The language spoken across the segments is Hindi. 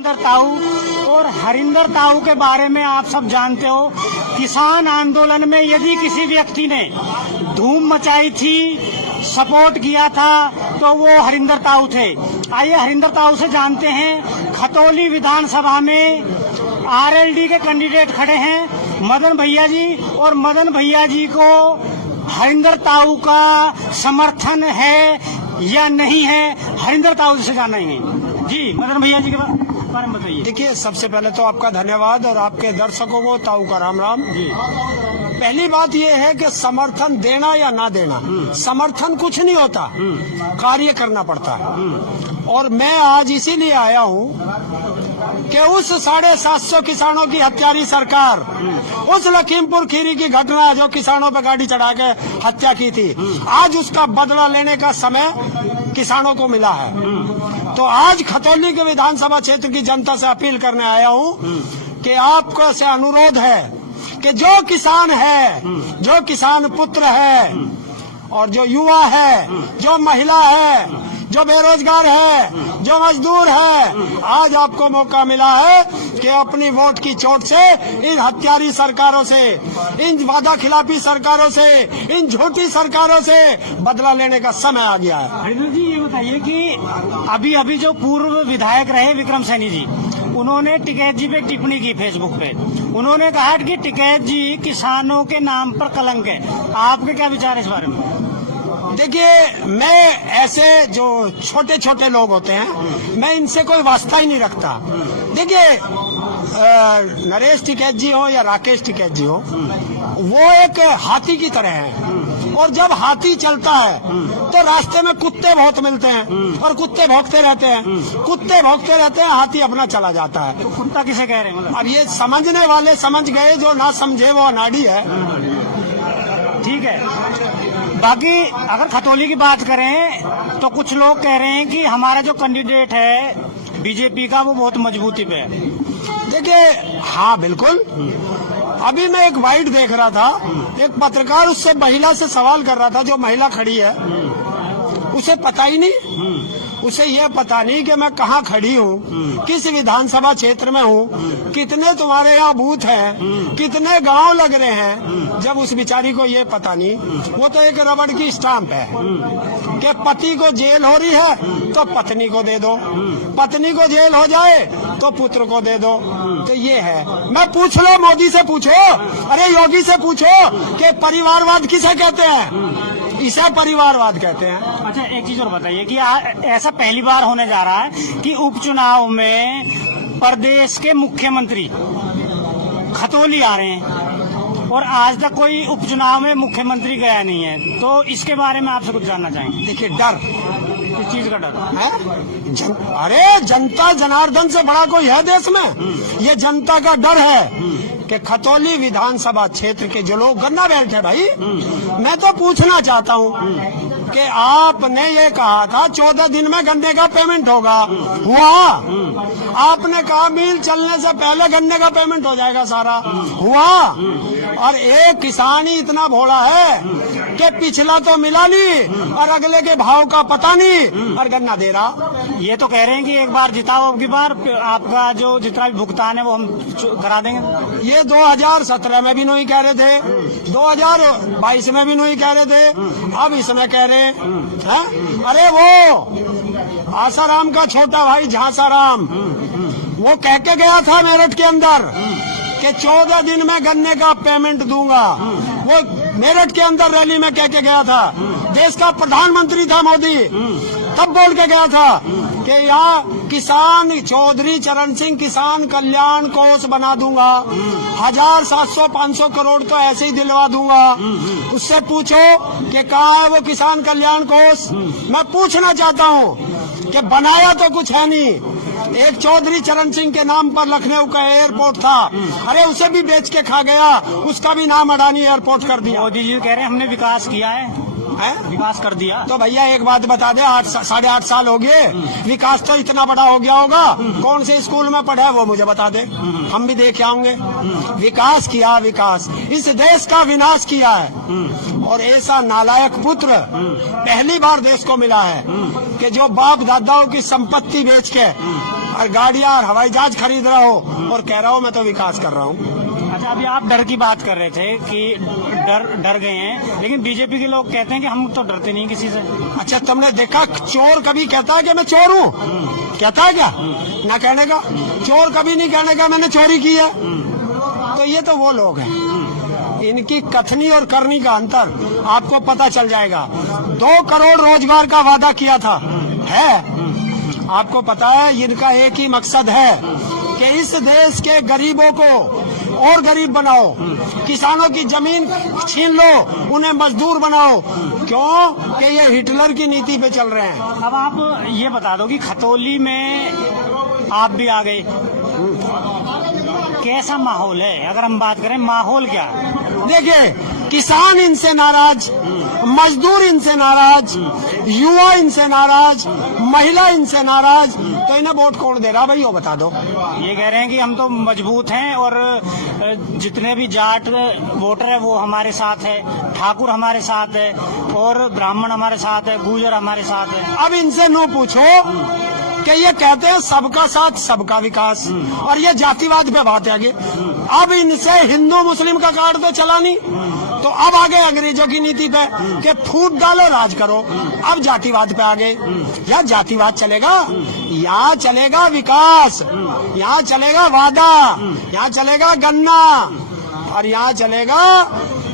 हरिंदर ताऊ और हरिंदर ताऊ के बारे में आप सब जानते हो। किसान आंदोलन में यदि किसी व्यक्ति ने धूम मचाई थी, सपोर्ट किया था, तो वो हरिंदर ताऊ थे। आइए हरिंदर ताऊ से जानते हैं। खतौली विधानसभा में आरएलडी के कैंडिडेट खड़े हैं मदन भैया जी, और मदन भैया जी को हरिंदर ताऊ का समर्थन है या नहीं है, हरिंदर ताऊ जी से जानना ही नहीं। जी मदन भैया जी के बारे में बताइए। देखिए, सबसे पहले तो आपका धन्यवाद और आपके दर्शकों को ताऊ का राम राम जी। पहली बात यह है कि समर्थन देना या ना देना, समर्थन कुछ नहीं होता, कार्य करना पड़ता है। और मैं आज इसीलिए आया हूँ कि उस 750 किसानों की हत्यारी सरकार, उस लखीमपुर खीरी की घटना जो किसानों पर गाड़ी चढ़ा के हत्या की थी, आज उसका बदला लेने का समय किसानों को मिला है। तो आज खतौली के विधानसभा क्षेत्र की जनता से अपील करने आया हूँ कि आपको से अनुरोध है कि जो किसान है, जो किसान पुत्र है और जो युवा है, जो महिला है, जो बेरोजगार है, जो मजदूर है, आज आपको मौका मिला है कि अपनी वोट की चोट से इन हत्यारी सरकारों से, इन वादा खिलाफी सरकारों से, इन झूठी सरकारों से बदला लेने का समय आ गया है। हरिंदर जी, ये बताइए कि अभी जो पूर्व विधायक रहे विक्रम सैनी जी, उन्होंने टिकैत जी पे टिप्पणी की फेसबुक पे। उन्होंने कहा कि टिकैत जी किसानों के नाम पर कलंक है। आपके क्या विचार है इस बारे में? देखिए, मैं ऐसे जो छोटे छोटे लोग होते हैं, मैं इनसे कोई वास्ता ही नहीं रखता। देखिए, नरेश टिकैत जी हो या राकेश टिकैत जी हो, वो एक हाथी की तरह है। और जब हाथी चलता है तो रास्ते में कुत्ते बहुत मिलते हैं और कुत्ते भौंकते रहते हैं, कुत्ते भौंकते रहते हैं, हाथी अपना चला जाता है। तो कुत्ता किसे कह रहे हैं? मतलब अब ये समझने वाले समझ गए, जो ना समझे वो अनाड़ी है। ठीक है। बाकी अगर खतौली की बात करें तो कुछ लोग कह रहे हैं कि हमारा जो कैंडिडेट है बीजेपी का, वो बहुत मजबूती पे है। देखिए, हाँ बिल्कुल। अभी मैं एक वाइट देख रहा था, एक पत्रकार उससे महिला से सवाल कर रहा था, जो महिला खड़ी है, उसे पता ही नहीं, उसे यह पता नहीं कि मैं कहाँ खड़ी हूँ, किस विधानसभा क्षेत्र में हूँ, कितने तुम्हारे यहाँ बूथ हैं, कितने गांव लग रहे हैं। जब उस बेचारी को ये पता नहीं, वो तो एक रबड़ की स्टाम्प है कि पति को जेल हो रही है तो पत्नी को दे दो, पत्नी को जेल हो जाए तो पुत्र को दे दो। तो ये है। मैं पूछ लो, मोदी से पूछो, अरे योगी से पूछो कि परिवारवाद किसे कहते हैं? इसे परिवारवाद कहते हैं। अच्छा, एक चीज और बताइए कि ऐसा पहली बार होने जा रहा है कि उपचुनाव में प्रदेश के मुख्यमंत्री खतौली आ रहे हैं और आज तक कोई उपचुनाव में मुख्यमंत्री गया नहीं है। तो इसके बारे में आपसे कुछ जानना चाहेंगे। देखिए, डर, किस चीज का डर है? अरे जनता जनार्दन से बड़ा कोई है देश में? ये जनता का डर है कि खतौली विधानसभा क्षेत्र के जो लोग गन्ना बैठे, भाई मैं तो पूछना चाहता हूँ कि आपने ये कहा था 14 दिन में गन्ने का पेमेंट होगा, हुआ? आपने कहा मिल चलने से पहले गन्ने का पेमेंट हो जाएगा, सारा हुआ? और एक किसान ही इतना भोला है कि पिछला तो मिला नहीं और अगले के भाव का पता नहीं और गन्ना दे रहा। ये तो कह रहे हैं कि एक बार जिताओ, अब की बार आपका जो जितना भी भुगतान है वो हम करा देंगे। ये 2017 में भी नहीं कह रहे थे, 2022 में भी नहीं कह रहे थे, अब इसमें कह रहे हैं। अरे वो आसाराम का छोटा भाई झांसाराम, वो कह के गया था मेरठ के अंदर कि 14 दिन में गन्ने का पेमेंट दूंगा। वो मेरठ के अंदर रैली में कह के गया था। देश का प्रधानमंत्री था मोदी, तब बोल के गया था कि यहाँ किसान चौधरी चरण सिंह किसान कल्याण कोष बना दूंगा, 1700-500 करोड़ तो ऐसे ही दिलवा दूंगा। उससे पूछो कि कहाँ है वो किसान कल्याण कोष। मैं पूछना चाहता हूँ कि बनाया तो कुछ है नहीं। एक चौधरी चरण सिंह के नाम पर लखनऊ का एयरपोर्ट था, अरे उसे भी बेच के खा गया, उसका भी नाम अडानी एयरपोर्ट कर दिया। मोदी जी कह रहे हैं हमने विकास किया है। है? विकास कर दिया। तो भैया एक बात बता दे, 8-8.5 साल हो गए, विकास तो इतना बड़ा हो गया होगा। कौन से स्कूल में पढ़ा है वो मुझे बता दे, हम भी देख आएंगे। विकास किया, विकास इस देश का विनाश किया है। और ऐसा नालायक पुत्र पहली बार देश को मिला है कि जो बाप दादाओं की संपत्ति बेच के और गाड़ियां और हवाई जहाज खरीद रहा हो और कह रहा हूँ मैं तो विकास कर रहा हूँ। अच्छा, अभी आप डर की बात कर रहे थे कि डर गए हैं, लेकिन बीजेपी के लोग कहते हैं कि हम तो डरते नहीं किसी से। अच्छा, तुमने देखा चोर कभी कहता है कि मैं चोर हूँ? कहता है क्या? ना कहने का। चोर कभी नहीं कहने का मैंने चोरी की है। तो ये तो वो लोग हैं, इनकी कथनी और करनी का अंतर आपको पता चल जाएगा। 2 करोड़ रोजगार का वादा किया था, है आपको पता है। इनका एक ही मकसद है कि इस देश के गरीबों को और गरीब बनाओ, किसानों की जमीन छीन लो, उन्हें मजदूर बनाओ। क्यों? कि ये हिटलर की नीति पे चल रहे हैं। अब आप ये बता दो कि खतौली में आप भी आ गए, कैसा माहौल है? अगर हम बात करें माहौल क्या है? देखिए, किसान इनसे नाराज, मजदूर इनसे नाराज, युवा इनसे नाराज, महिला इनसे नाराज, तो इन्हें वोट कौन दे रहा भाई वो बता दो। ये कह रहे हैं कि हम तो मजबूत हैं और जितने भी जाट वोटर है वो हमारे साथ है, ठाकुर हमारे साथ है और ब्राह्मण हमारे साथ है, गुर्जर हमारे साथ है। अब इनसे नो पूछो कि ये कहते हैं सबका साथ सबका विकास, और ये जातिवाद पे बात है आगे। अब इनसे हिंदू मुस्लिम का कार्ड तो चला नहीं, तो अब आगे अंग्रेजों की नीति पे कि फूट डालो राज करो। अब जातिवाद पे आ गए। या जातिवाद चलेगा? यहाँ चलेगा विकास, यहाँ चलेगा वादा, यहाँ चलेगा गन्ना और यहाँ चलेगा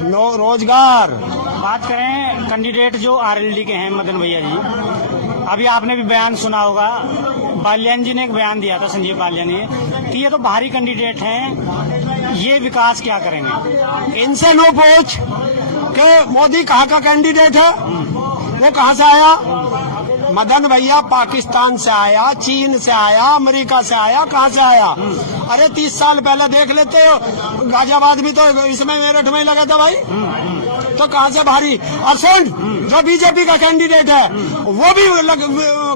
रोजगार। बात करें कैंडिडेट जो आरएलडी के हैं मदन भैया जी, अभी आपने भी बयान सुना होगा, बाल्यान जी ने एक बयान दिया था, संजीव बाल्यान ने, कि ये तो भारी कैंडिडेट हैं, ये विकास क्या करेंगे? इनसे नो पूछ कि मोदी कहाँ का कैंडिडेट है, वो कहाँ से आया? मदन भैया पाकिस्तान से आया, चीन से आया, अमेरिका से आया, कहाँ से आया? अरे 30 साल पहले देख लेते हो, गाजियाबाद भी तो इसमें मेरठ में लगा था भाई, तो कहाँ से भारी? और सुन, जो बीजेपी का कैंडिडेट है वो भी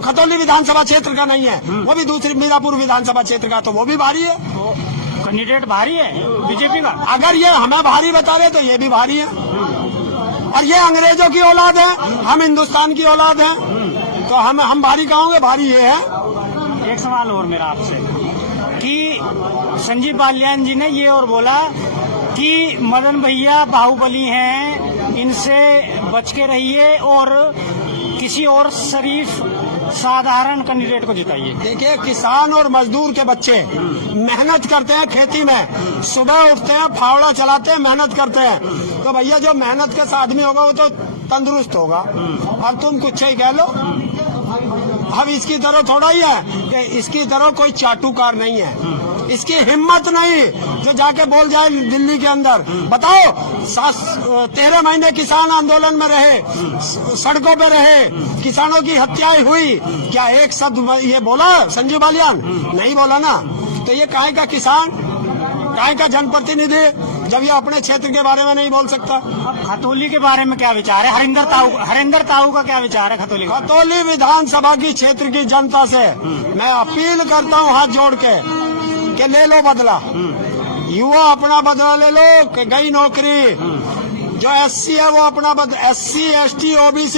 खतौली विधानसभा क्षेत्र का नहीं है, वो भी दूसरी मीरापुर विधानसभा क्षेत्र का, तो वो भी भारी है। कैंडिडेट भारी है बीजेपी का। अगर ये हमें भारी बता रहे तो ये भी भारी है। और ये अंग्रेजों की औलाद है, हम हिंदुस्तान की औलाद हैं, तो हम भारी कहोगे? भारी ये है। एक सवाल और मेरा आपसे कि संजीव बाल्यान जी ने ये और बोला कि मदन भैया बाहुबली हैं, इनसे बच के रहिए और किसी और शरीफ साधारण कैंडिडेट को जिताइए। देखिए, किसान और मजदूर के बच्चे मेहनत करते हैं खेती में, सुबह उठते हैं, फावड़ा चलाते हैं, मेहनत करते हैं, तो भैया जो मेहनत का आदमी होगा वो तो तंदुरुस्त होगा। अब तुम कुछ ही कह लो, अब इसकी तरह थोड़ा ही है कि इसकी तरह कोई चाटुकार नहीं है, इसकी हिम्मत नहीं जो जाके बोल जाए दिल्ली के अंदर। बताओ, 13 महीने किसान आंदोलन में रहे, सड़कों पे रहे, किसानों की हत्याएं हुई, क्या एक शब्द ये बोला संजीव बाल्यान? नहीं बोला ना। तो ये काहे का किसान, काहे का जनप्रतिनिधि जब ये अपने क्षेत्र के बारे में नहीं बोल सकता? अब खतौली के बारे में क्या विचार है? हरिंदर ताऊ का क्या विचार है खतौली? खतौली विधानसभा की क्षेत्र की जनता से मैं अपील करता हूँ हाथ जोड़ के कि ले लो बदला, युवा अपना बदला ले लो कि गई नौकरी। जो एससी है वो अपना SC ST OBC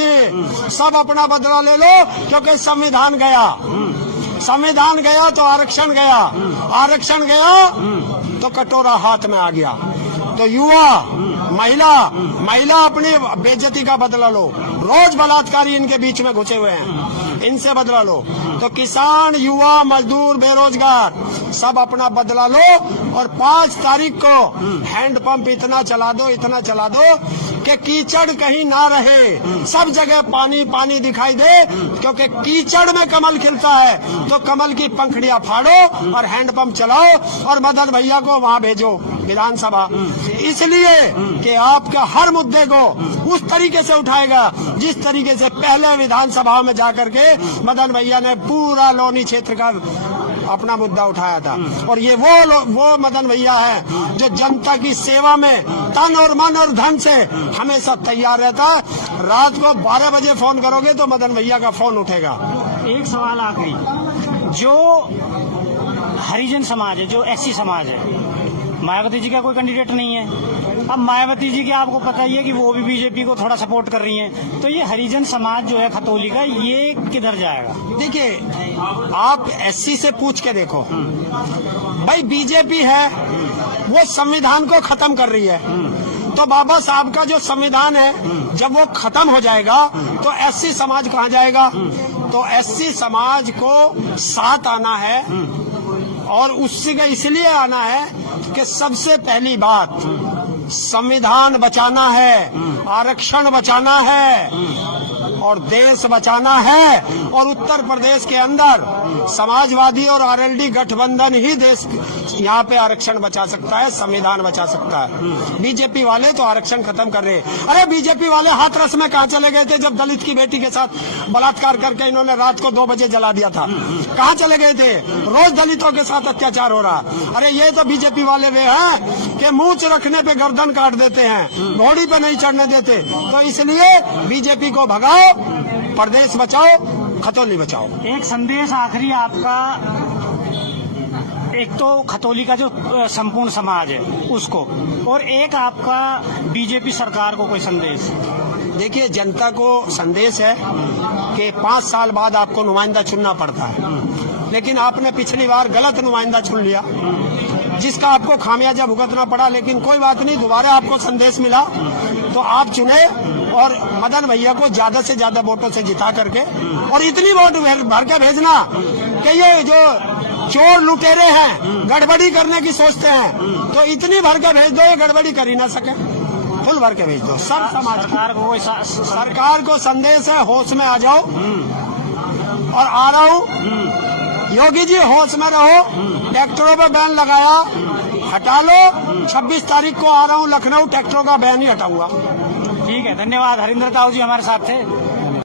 सब अपना बदला ले लो, क्योंकि संविधान गया, संविधान गया तो आरक्षण गया, आरक्षण गया तो कटोरा हाथ में आ गया। तो युवा, महिला अपनी बेइज्जती का बदला लो। रोज बलात्कारी इनके बीच में घुसे हुए हैं, इनसे बदला लो। तो किसान, युवा, मजदूर, बेरोजगार सब अपना बदला लो। और 5 तारीख को हैंडपंप इतना चला दो कि कीचड़ कहीं ना रहे, सब जगह पानी पानी दिखाई दे, क्योंकि कीचड़ में कमल खिलता है। तो कमल की पंखड़ियां फाड़ो और हैंडपंप चलाओ और मदन भैया को वहां भेजो विधानसभा, इसलिए कि आपका हर मुद्दे को उस तरीके से उठाएगा जिस तरीके से पहले विधानसभा में जाकर के मदन भैया ने पूरा लोनी क्षेत्र का अपना मुद्दा उठाया था। और ये वो मदन भैया है जो जनता की सेवा में तन और मन और धन से हमेशा तैयार रहता है। रात को 12 बजे फोन करोगे तो मदन भैया का फोन उठेगा। एक सवाल आखिरी, जो हरिजन समाज है, जो एससी समाज है, मायावती जी का कोई कैंडिडेट नहीं है। अब मायावती जी के आपको पता ही है कि वो भी बीजेपी को थोड़ा सपोर्ट कर रही हैं, तो ये हरिजन समाज जो है खतौली का, ये किधर जाएगा? देखिए, आप एससी से पूछ के देखो भाई, बीजेपी है वो संविधान को खत्म कर रही है, तो बाबा साहब का जो संविधान है जब वो खत्म हो जाएगा तो एससी समाज कहाँ जाएगा? तो एससी समाज को साथ आना है, और उससे इसलिए आना है कि सबसे पहली बात संविधान बचाना है, आरक्षण बचाना है और देश बचाना है। और उत्तर प्रदेश के अंदर समाजवादी और आरएलडी गठबंधन ही देश यहाँ पे आरक्षण बचा सकता है, संविधान बचा सकता है। बीजेपी वाले तो आरक्षण खत्म कर रहे हैं। अरे बीजेपी वाले हाथरस में कहाँ चले गए थे जब दलित की बेटी के साथ बलात्कार करके इन्होंने रात को 2 बजे जला दिया था? कहाँ चले गए थे? रोज दलितों के साथ अत्याचार हो रहा। अरे ये तो बीजेपी वाले वे हैं कि मूंछ रखने पे गर्दन काट देते हैं, घोड़ी पे नहीं चढ़ने देते। तो इसलिए बीजेपी को भगाओ, प्रदेश बचाओ, खतौली बचाओ। एक संदेश आखिरी आपका, एक तो खतौली का जो संपूर्ण समाज है उसको, और एक आपका बीजेपी सरकार को कोई संदेश। देखिए, जनता को संदेश है कि 5 साल बाद आपको नुमाइंदा चुनना पड़ता है, लेकिन आपने पिछली बार गलत नुमाइंदा चुन लिया जिसका आपको खामियाजा भुगतना पड़ा। लेकिन कोई बात नहीं, दोबारा आपको संदेश मिला तो आप चुने और मदन भैया को ज्यादा से ज्यादा वोटों से जिता करके, और इतनी वोट भर के भेजना कि ये जो चोर लुटेरे हैं गड़बड़ी करने की सोचते हैं, तो इतनी भर के भेज दो, ये गड़बड़ी कर ही ना सके, फुल भर के भेज दो। सब समाज सरकार को संदेश है, होश में आ जाओ। और आ रहा हूँ योगी जी, होश में रहो, ट्रैक्टरों पर बैन लगाया, हटा लो। 26 तारीख को आ रहा हूँ लखनऊ, ट्रैक्टरों का बैन ही हटाऊंगा। ठीक है, धन्यवाद। हरिंदर ताऊ जी हमारे साथ थे।